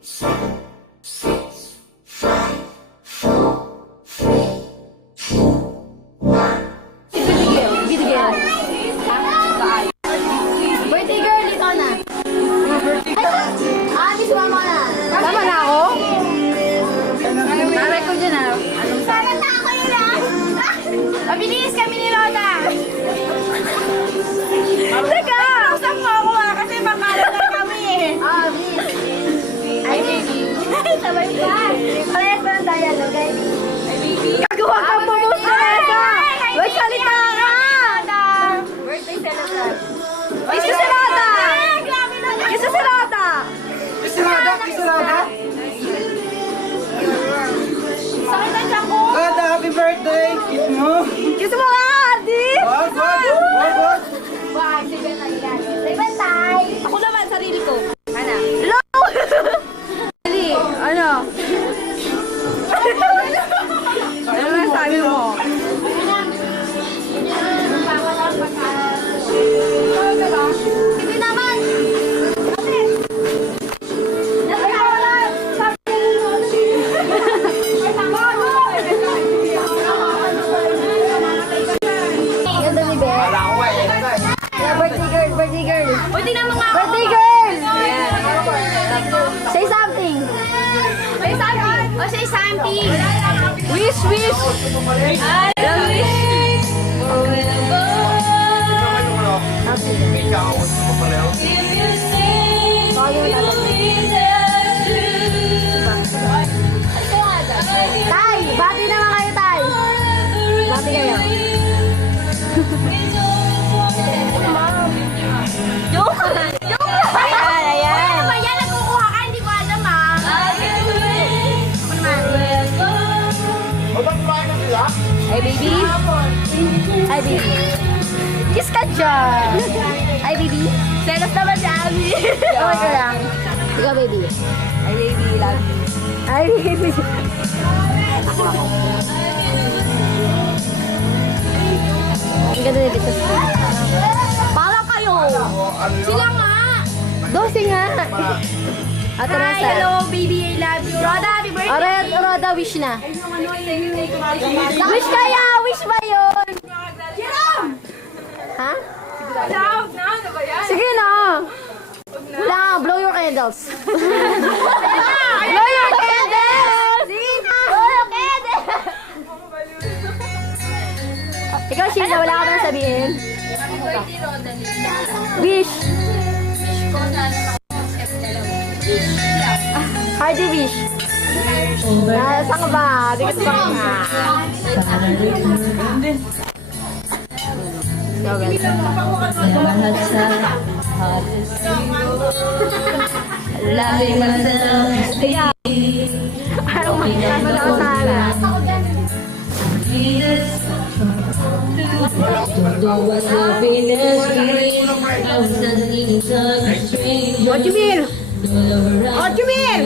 Birthday girl, dito na. Ay, sumama ka na. Tama na ako? Naray ko dyan ah. Sana na ako yun ah. Mabilis kami ni Lola. Teka! Usap mo ako ah, kasi makalat kami eh. Ah, bilis. Ay, baby. Sabay pa. Parehas pa ng dialogue, ay baby. Gagawa ka po mo sa Reza! Magsalita ka! Birthday celebrant. Kiss si Rada! Kiss si Rada! Kiss si Rada! Sakit ang tiyan ko! Rada, happy birthday! Kiss mo! Kiss mo nga, Adi! Wag! Wag! Wag, si Bentay. Si Bentay! Ako naman, sarili ko. Ano? Hello! Dali, ano? Ano na sabi mo? Hindi naman! Ganda ni Beth. Birthday girl. Birthday na mga birthday girl! Say something. Say something. Oh, say something. Wish. Tay, bati naman kayo, Tay. Bati kayo. Joke lang. Ayan. Ano ba yan? Nagkukuha ka, hindi ko alam ah. Ay, baby. Ay, baby. Kiss ka dyan. Ay, baby. Selos naman si Abby. Okay ka lang. Ikaw, baby. Ay, baby. Love you. Ay, baby. Ako. Ang ganda nito sa school. Para kayo. Sila nga. Dose nga. Ate Rosa. Hi, hello, baby. I love you. Roda, happy birthday. Roda, wish na. Wish kaya. Wish ba yun? Ha? Sige na. Wala, blow your candles. Blow your candles! Sige na! Blow your candles! Ikaw, Sheila, wala ka ba na sabihin? Wish. Hardy wish. Saan ka ba? Di ka sa nga. Lahat sa lamig masarap kaya Parang masala. Tuwa sa Pinas What you mean? What you mean?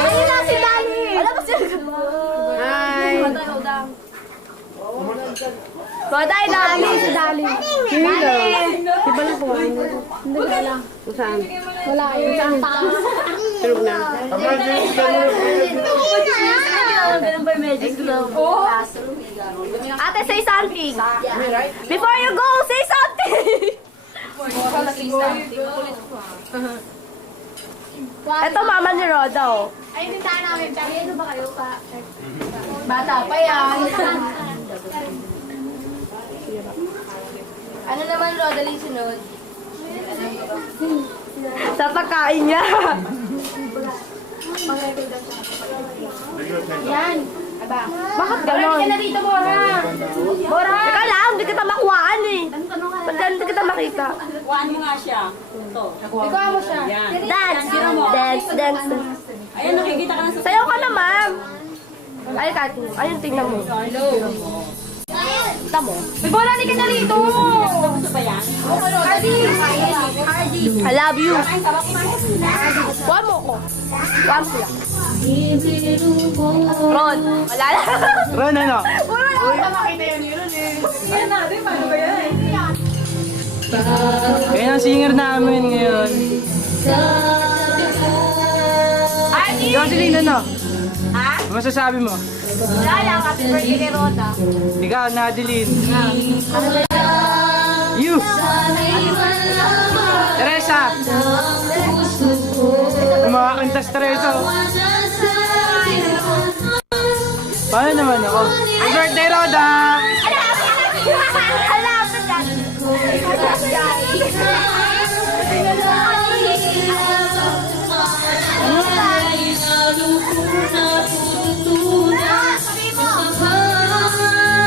Ayun na si Dali! Alam mo siya? Hi! Baday, Dali! Si Dali! Hello! Iba lang po. Hindi ko alam. Saan? Wala. Yung saan taas. Tulog na. Ate, say something. Before you go, say something. Ito mama ni Roda, oh. Ay, pintahan namin. Ano ba kayo pa? Bata pa yan. Ano naman, Roda, yung sunod? Sa pagkain niya. Yan. Aba. Bakit gano'n? Bora, ka na dito, Bora. Bora! Teka lang, hindi kita makuhaan eh. Ba't hindi kita makita? Kuhaan mo nga siya. Ito. Ikaw mo siya. Dance! Dance! Ayan, nakikita ka na sa... Sayaw ka na, ma'am. Ay, Katu. Ayun, tingnan mo. Hello. Kita mo. May bola ni ka na rito. Gusto ba yan? Hardy. I love you. One mo ko. One mo lang. Ron. Wala lang. Ron, ano? Wala lang. Makita yun yun eh. Ayan natin, paano ba yan? Kaya ang singer namin ngayon. Jocelyn, ano? Ha? Ano masasabi mo? Wala lang, happy birthday kay Roda. Ikaw, Nadeline. You! Teresa! Kumakantas Teresa. Paano naman ako? Happy birthday, Roda!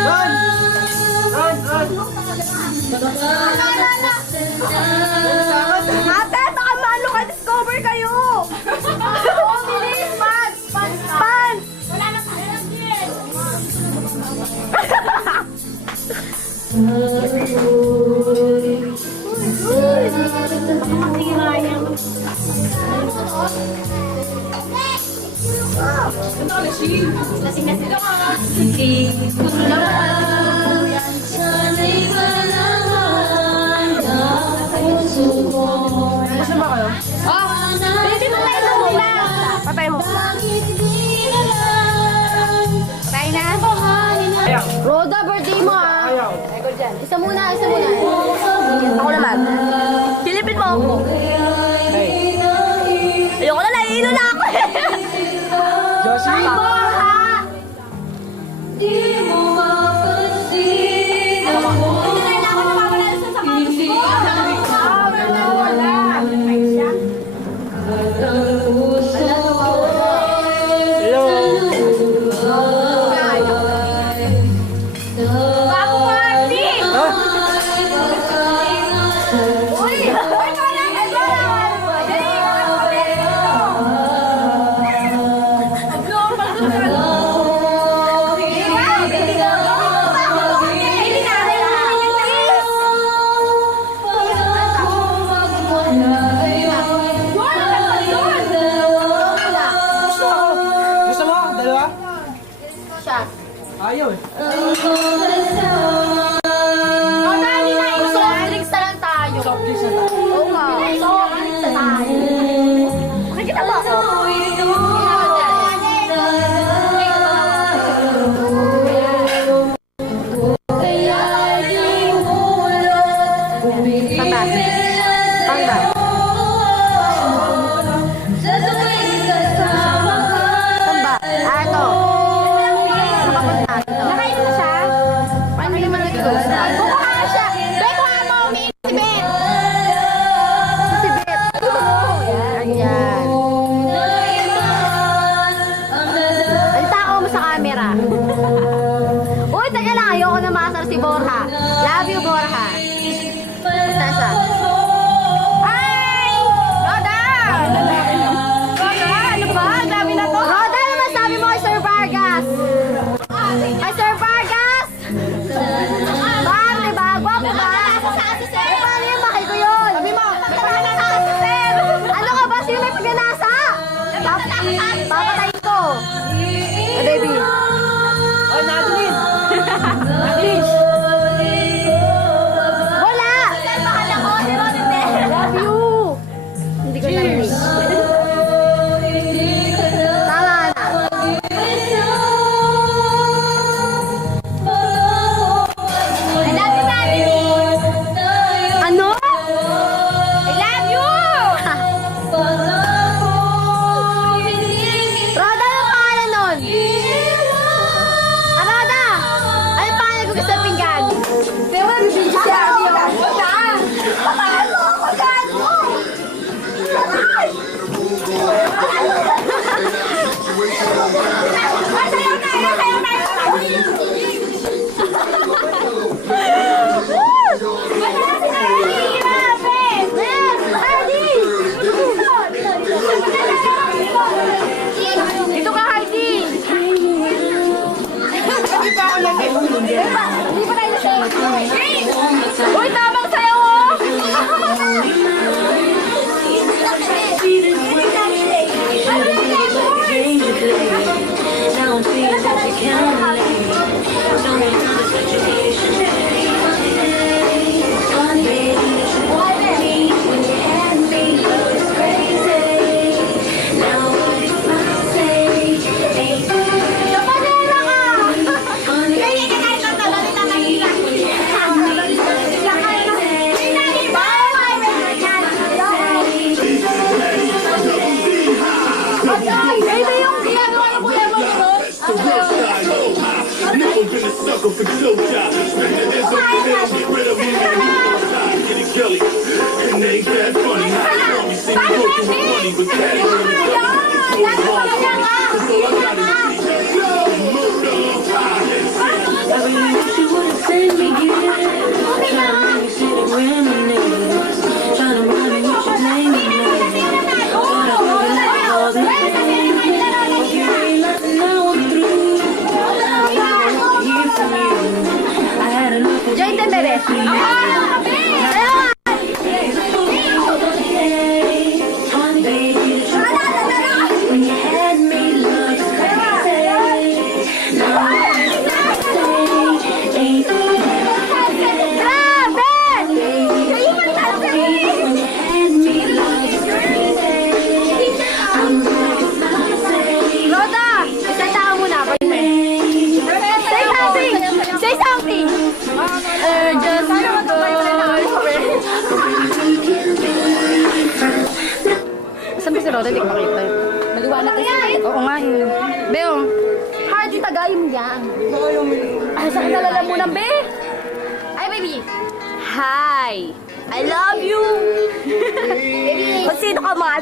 Run! Run! Run! Ate, baka maano ka, discover kayo! Oo, bilis! Pants! Pants! Pants! Wala na pa alam din! Lasing na sila ka! Gusto ba kayo? Pwede mo tayo sa muna! Patay mo. Patay na. Ayaw! Roda, birthday mo ah. Ayaw! Isa muna, isa muna. Ako naman. Silipin mo ako. Hey! Ayoko na, naiino na ako eh. Jocelyn! Hello! Bago party! Ah! Uy! Uy! Gusto mo? Dalawa? Ayaw eh. Soft drinks na lang tayo. Soft drinks na tayo. Oo nga. Soft drinks na tayo. Makikita ba ako? Tanda. Tamba. Ito. Nakain mo siya? Paano naman nag-ghost? Kukuha siya! Bek, kuha mo! Umiin si Bet! Si Bet! Ayan. Ang tao mo sa camera. Uy, taga lang. Ayoko na masar si Borja. Love you, Borja. Basta siya. Ay! Roda! Roda, ano ba? Ang dami na to. Roda, ano masabi mo kay Sir Vargas? Ay, Sir Vargas! Bang, diba? Gwapo ba? Eh, paano yung mahal ko yun? Sabi mo, ano ka ba? Sino may paganasa? Papatayin ko. Ah, baby. Oh, Nadeline! Nadeline! Wala! Love you! Hindi ko narinig. Tama na. I love you, Natalie! Ano? I love you! Roda, ano pangalan nun? Ah, Roda! Ano pangalan ko sa pinggan? Pero wala bibigyan siya. Roda! Patahan mo ako, gago! Ay, sayaw na! Sayaw na! Dito ka, Heidi! Hindi pa ako lasing. Hindi pa tayo lasing. Uy, tamang sayaw oh! Now I'm feeling that you can't leave. Don't want to such a for sure shot. Spending this on the hill, get rid of me, man. You outside, get it Kelly. And they ain't that funny. Now you want me singing broken with money, but cash in the cup. It's so hard. That's all I gotta see. Murder, high and sick. I really wish you would've sent me gifts. Trying to make me sit and reminisce. Trying to remind me what you made me miss. But I forgot all the things. You ain't nothing, now I'm through. Now I want to hear from you. I had enough of Join them, bebe. when you had me look crazy. Now ain't when you had me look crazy. I'm like Roda! Isang tao muna. Say something! Say something! Just Saan ba si Roda? Hindi ko makita. Maliwanag kasi. Oo nga yun. Beo, Hardy, tagayin mo yan. Ay, saan ka nalalamunan, Be? Ay, baby. Hi! I love you! Baby, kung sino ka man.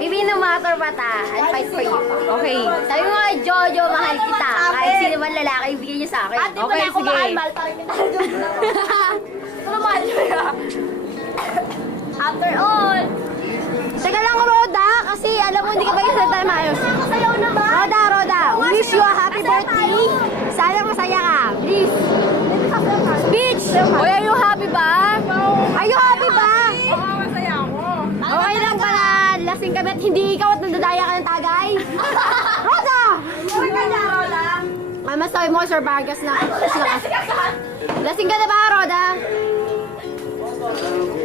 Baby, no matter what, I'll fight for you. Okay. Sabi mo kay Jojo, mahal kita. Kahit sino man lalaki, ibigay niya sa akin. Okay, sige. Mahal pa rin kita. Ano mahal niya? After all. Teka lang, Roda, kasi alam mo hindi ka ba yung tayo maayos. Roda, wish you a happy birthday. Sana masaya ka. Please. Speech! Oy, are you happy ba? Are you happy ba? Oo, masaya ako. Okay lang pala. Lasing kami at hindi ikaw at nandadaya ka ng tagay. Roda! Okay ka na, Rola. Ay, masabi mo, Sir Vargas na. Lasing ka na ba, Roda?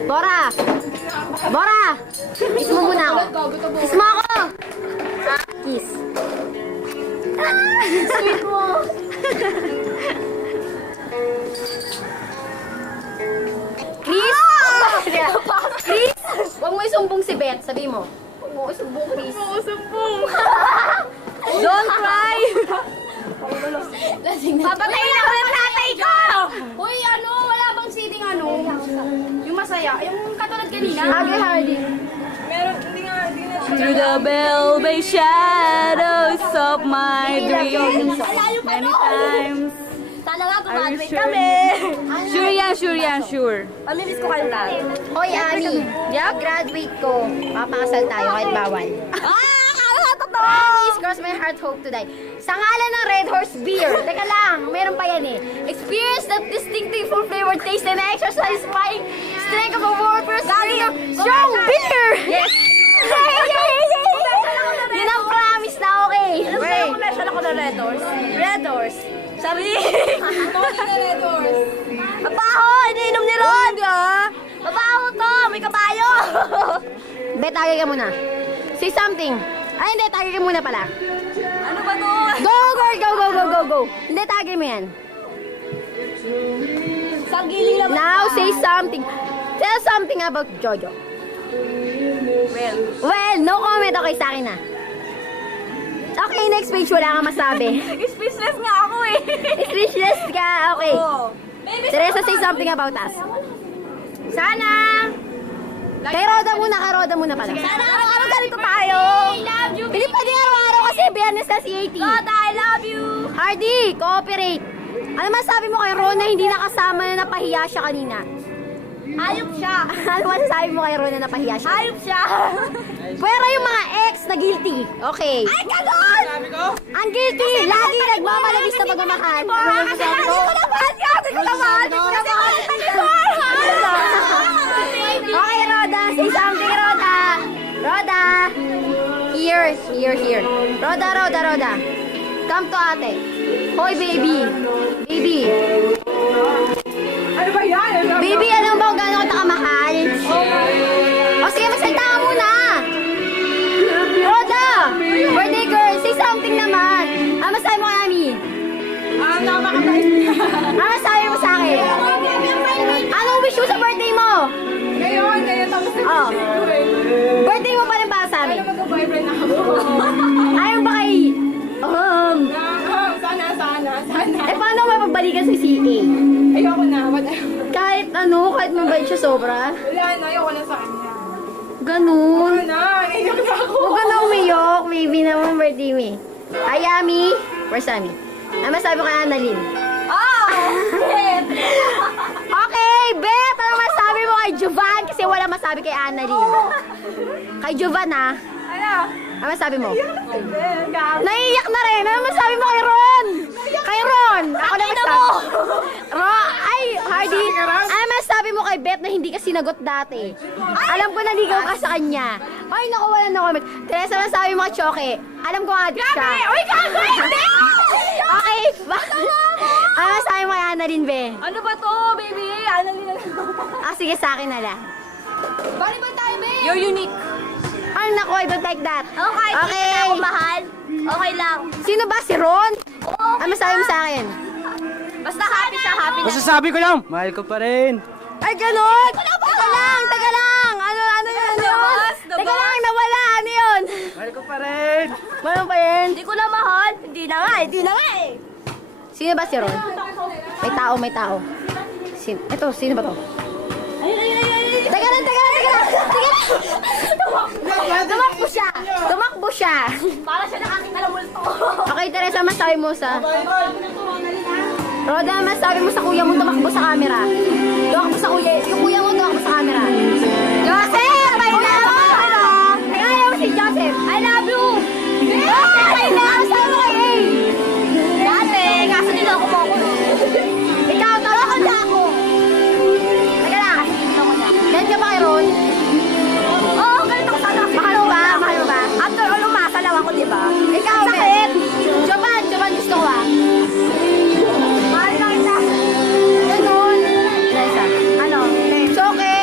Bora! Kiss mo muna ako. Kiss mo ako! Kiss. Sweet mo. Chris! Chris! Huwag mo isumbong si Beth. Sabi mo. Huwag mo isumbong, Chris. Huwag mo isumbong. Don't cry! Papatayin ako ng tatay ko! Uy, wala bang seating yung masaya, yung katulad kanina. Okay, Hardy. Through the velvet shadows of my dreams. Many times. Sana nga gumaduate kami. Sure. Pamilis ko kayo lahat. Hoy, Ami. Graduate ko. Papakasal tayo kahit bawal. Please cross my heart, hope to die. Sa ngalan ng Red Horse Beer. Teka lang, meron pa yan eh. Experience that distinctive full flavored taste and extra satisfying strength of a warm strong beer! Yes! Yun ang promise na okay. Wait. Commercial ako ng Red Horse. Red Horse. Sorry. Ako na Red Horse. Mabaho! Iniinom ni Ron! Mabaho to! May kabayo! Bet, tagay ka muna. Say something. Ay, hindi. Tagay ka muna pala. Ano ba to? Go, girl! Go! Hindi, tagay mo yan. Sargiling lang. Now, say something. Tell something about Jojo. Well, no comment. Okay sa akin na. Okay, next page. Wala kang masabi. Speechless nga ako eh. Speechless ka. Okay. Oh. Teresa, say something about us. Sana. Kay Roda muna pala. Sana araw-araw ganito tayo. I love you. Hindi pwede araw-araw kasi Biyernes na si 80. Roda, I love you. Hardy, cooperate. Ano masabi mo kay Ron na hindi nakasama na napahiya siya kanina? Ayop siya. Ano masasabi mo kay Ron na napahiya siya? Ayop siya. Pero yung mga ex na guilty. Okay. Ay, ganon! Ang guilty, lagi nagmamalabis na pagmamahal. Kasi hindi ko naman yan. Hindi ko naman. Okay, Roda. Say something, Roda. Roda. Here. Roda. Come to ate. Hoy, baby. Ano ba yan? Baby, alam mo ba kung gano'n kita kamahal? O sige, magsalita ka muna. Roda. Birthday girl, say something naman. Ano masabi mo kay Ami? Napakabait niya. Ano masabi mo sa akin? Anong wish mo sa birthday mo? Ngayon, tapos na Oh. Birthday mo pa rin para sa amin. mag-boyfriend ako. Ayaw ba kay... Sana. Eh, paano mapagbalikan sa CA? Ayoko na. Kahit ano, kahit mabait siya sobra. Wala na, ayoko na sa kanya. Ganun. Wala na, naiyak na ako. Huwag ka na umiyok. Baby naman, birthday mo eh. Hi, Ami. Where's Ami? Ano masabi ko kay Annalyn? Okay, Bet! Ano masabi mo kay Jovan? Kasi wala masabi kay Annalyn. Kay Jovan, ha? Ano? Ano masabi mo? Naiiyak na rin. Ano masabi mo kay Ron? Kay Ron. Ako na masabi. Ay, Hardy. Ano masabi mo kay Beth na hindi ka sinagot dati? Alam ko naligaw ka sa kanya. Ay, naku, wala na comment. Teresa, masabi mo kay Choke. Alam ko nga siya. Uy, gago! Hindi! Okay. Ano masabi mo kay Annalyn, Be? Ano ba to, baby? Ano nila? Sige, sa akin na lang. Bali ba tayo, babe? You're unique. Ay, naku, I don't like that. Okay, Okay. hindi na ako mahal. Okay lang. Sino ba? Si Ron? Ano masabi mo sa akin? Basta happy siya, happy na. Masasabi ko lang, mahal ko pa rin. Ay, ganun! Teka lang, teka lang! Ano yun? Teka lang, nawala! Ano yun? Mahal ko pa rin. Ano pa yun? Hindi ko na mahal. Hindi na nga eh. Sino ba si Ron? May tao. Sino ba to? Teka lang! Tumakbo siya! Para siya nakakita ng multo. Okay, Teresa, masabi mo sa... Roda, masabi mo sa kuya mo tumakbo sa camera. Tumakbo sa kuya. Yung kuya mo tumakbo sa camera. Joseph! I love you! Kaya mo si Joseph. I love you! I love you! Sabi mo kay A. Dati, kaso niloko mo ako. Ikaw, tawag na ako. Teka lang. Ganyan ka ba kay Ron? Oo, ganito ko sana. Mahal mo ba? Mahal mo ba? After all, umasalaw ako, di ba? Ikaw, Ben. Jovan, gusto ko ah. Mahal lang kita. Ganun. Teresa. Ano? Choke.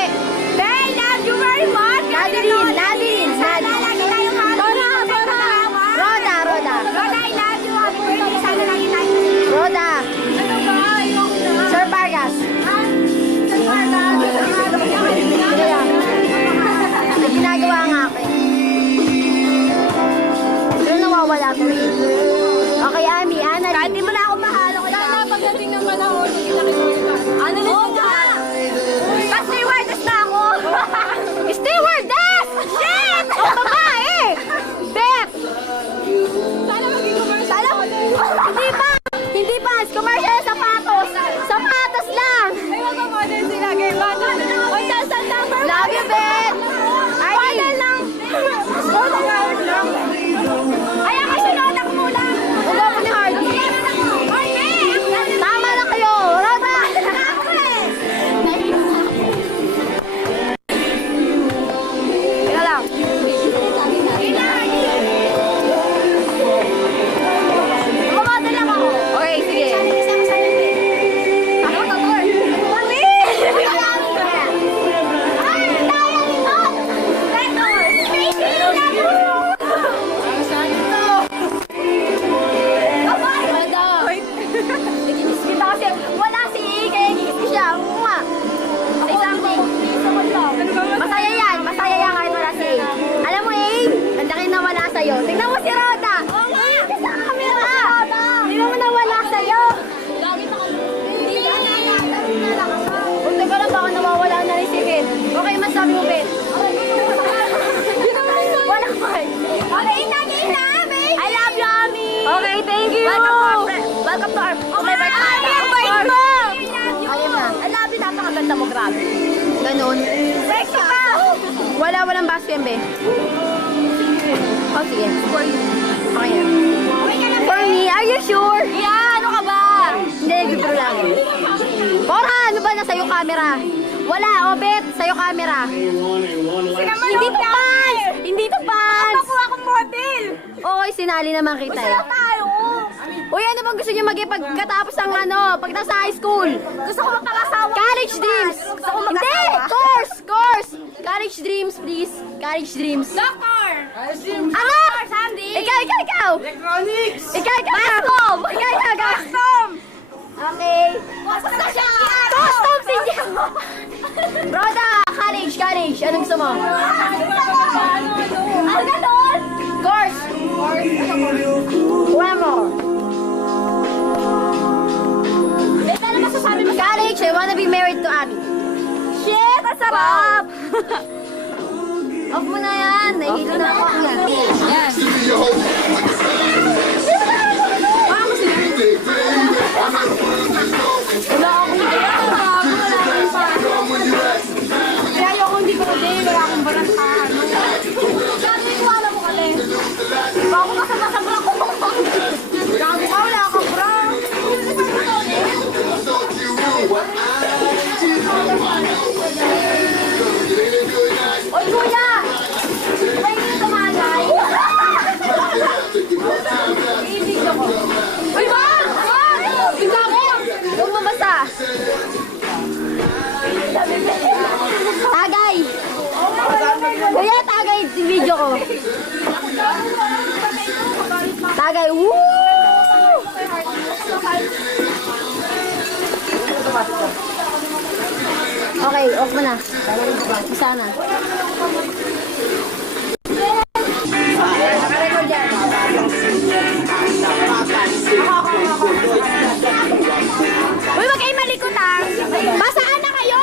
Babe, love you very much. Nadine. Sana lagi tayong happy. Roda. Roda, I love you. Happy birthday. Sana lagi tayong Roda. ano ba? Ayoko na. Sir Vargas. May ginagawa nga ako eh. Pero nawawala to eh. Okay, Ami, Ana. Kahit di mo na ako mahal. Ako na. Pagdating ng panahon, hindi na kita. Ano nito ka? Kasi stewardess na ako. Stewardess! Shit! O, babae! Beth! Sana maging commercial. Hindi pa! Commercial na sapatos! Sapatos lang! Ay, magmamodel sila. Gay ba? O, saan number? Love you, Beth! Model lang! Ay, ako sinunod ako muna. Huwag ako ni Hardy. Tama na kayo! Roda! Teka lang. Kumodel lang ako. Okay, sige. Ako, Tator. Ay, tayo nito. Tator. Space lang ako. Abay. Naginis kita kasi wala si A, kaya ginis ko siya. Mwah! Say something. Masaya yan kahit wala si A. Alam mo A, ang laki na wala sa'yo. Tingnan mo si Roda. Sa camera. Tingnan mo na wala sa'yo. Kung taga lang baka nawawala na rin si Ben. Okay, masabi mo Ben. Wala pa. Okay, tagay na, babe. I love you, Ami. Okay, thank you. Welcome to our Okay, bye. Ang bait mo. Ayun na. I love you. Napakaganda mo, grabe. Ganun. Sexy pa. Walang baso yan, be. Oh, sige. For you. Okay yan. For me, are you sure? Yeah, ano ka ba? Hindi, nagdudro lang. Cora, ano ba nasa yung camera? Wala, Obet, sa'yo camera. Hindi to pants! Hindi to pants! Ako akong model. Okay, sinali naman kita eh. Tayo. Uy, ano bang gusto niyo maging pagkatapos ng pag nasa high school? Gusto ko magkakasawa. College dreams! Gusto ko Hindi! magkasawa. Course! College dreams, please. College dreams. Doctor. Ano? Sandy. Ikaw! Electronics! Ikaw! Custom. Okay. Basta siya. Custom si Broda, college. Anong gusto mo? Ano ganon? Course. One more. Beach, I wanna be married to Abby. Shit, ang sarap! Off mo na yan. Nahihilo na ako. Yan. Wala akong idea. Wala akong pa. Kaya ayoko hindi ko din. Wala akong balantahan. Sabi ko, alam mo kasi. Bago ka sa bra ko. Gago ka, wala akong bra. Oy, kuya! May hindi tumalay. Iibig ako. Uy, wag! Wag! Bigla ko! Huwag mabasa. Tagay! Kuya, tagay yung video ko. Tagay! Woo! Okay, off mo na. Isa na. Naka-record yan. Uy, wag kayo malikot ah! Basaan na kayo!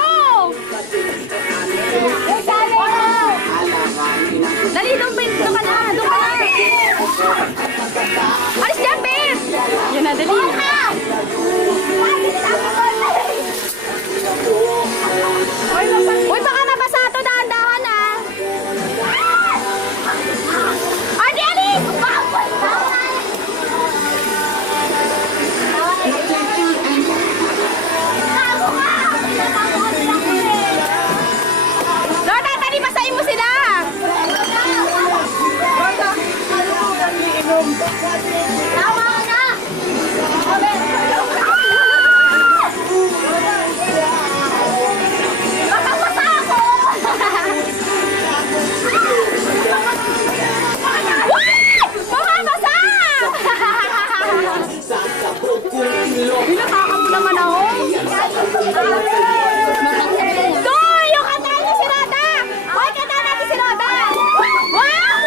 Dali, doon ka na! Doon ka na! Alis dyan, Ben! Yan na, dali. Uy, baka mabasa ito, dahan-dahan ah! Adi, alis! Lola, tali, basahin mo sila! Tama na! Baka basa ako! Baka basa! Pinakakap naman ako. Doy! Yung kanta niyo si Roda! Hoy, kanta natin si Roda! Wow!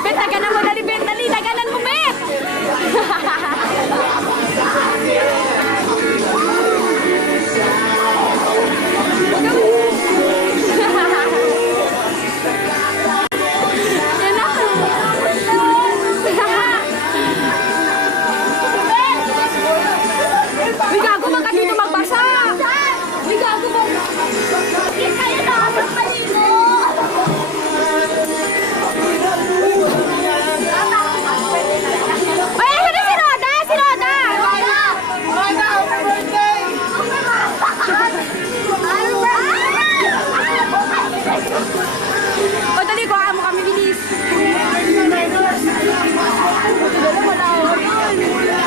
Bet, taganan mo dali, Bet! Dali, taganan mo, Bet! Yan na. Uy, gago, baka dito magbasa! Uy, gago, baka... Kayo na, magpalino! Uy, asa na si Roda? Si Roda! Roda, happy birthday! O, dali, kuha mo kami, bilis.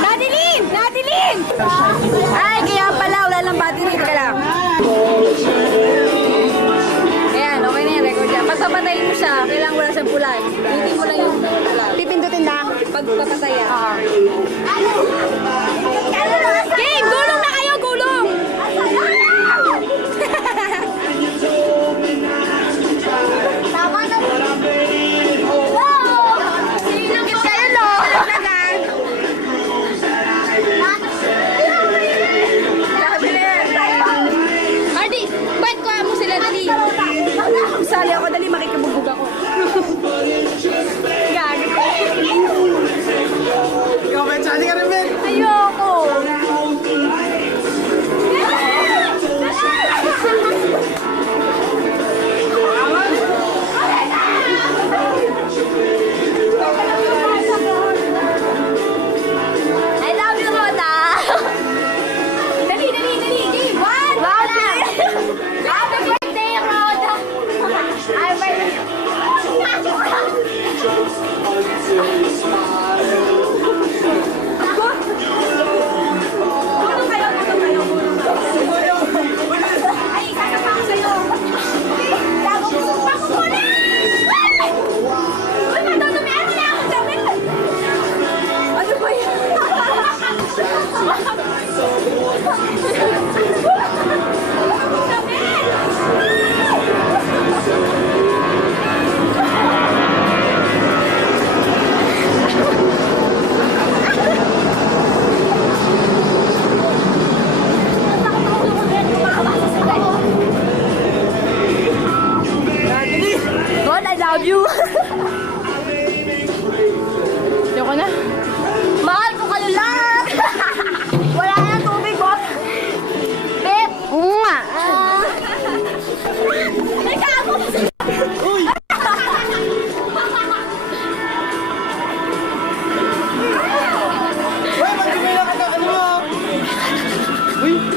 Nadilin! Nadilin! Ay, kaya pala, wala lang battery. Teka lang. Ayan, okay na yung record yan. Pag papatayin mo siya, kailangan wala siyang pula. Hindi mo lang yung pula. Pipindutin na? Pag papatayan. Game! Gulong na kayo! Gulong! Tama na. Oh! Sinagit kayo, no? Talagan. Ardi, ba't kuha mo sila, dali? Sali ako, dali, makikibubog ako. Gagi. Ikaw, Ben, sali ka rin, Ben. Ay,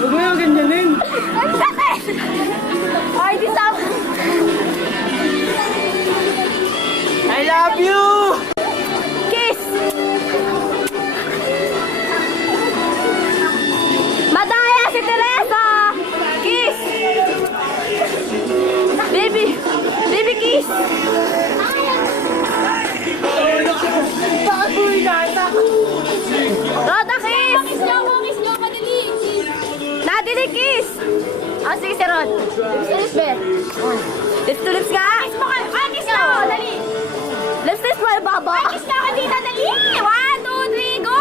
Huwag mo yung ganyanin. Ang sakit! Ay, di sa... I love you! Kiss! Madaya si Teresa! Kiss! Baby! Baby kiss! Roda kiss! Kiss nyo, madali. Nadili kiss! Ah, sige si Rod. Lips to lips, be. Lips to lips nga! Kiss mo ka! Ah, kiss na ako! Dali! Lips to lips mo, baba! Ay, kiss na ako dito! Dali! 1, 2, 3, go!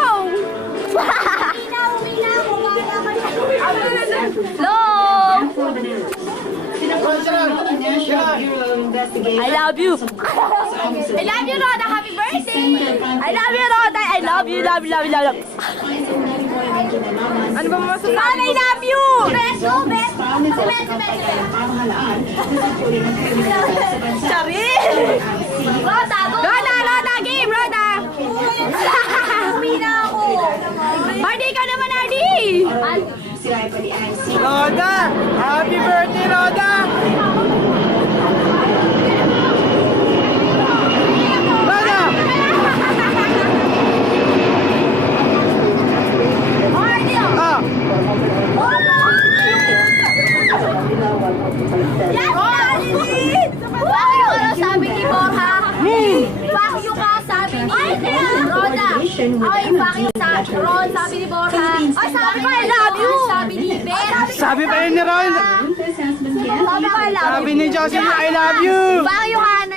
Long! I love you! I love you, Roda! Happy birthday! I love you, Roda! I love you, love you, love you, love you! Ano ba masasabi? Man, I love you! Bet, go, bet! Charin! Roda, go! Roda, Roda, game, Roda! Uwi na ako! Hardy ka naman, Hardy! Roda! Happy birthday, Roda! Roda! Hardy, oh! Ah! Yes, Hardy! Bakit yung ano sabi ni Borja? Fuck you ka, sabi ni Roda. Ay, fuck you sa Ron, sabi ni Borja. Ay, sabi ko, I love you! Sabi ni Ben. Sabi pa yun ni Ron! Sabi ko, I love Sabi you. ni Jocelyn, I love you! Fuck you ka!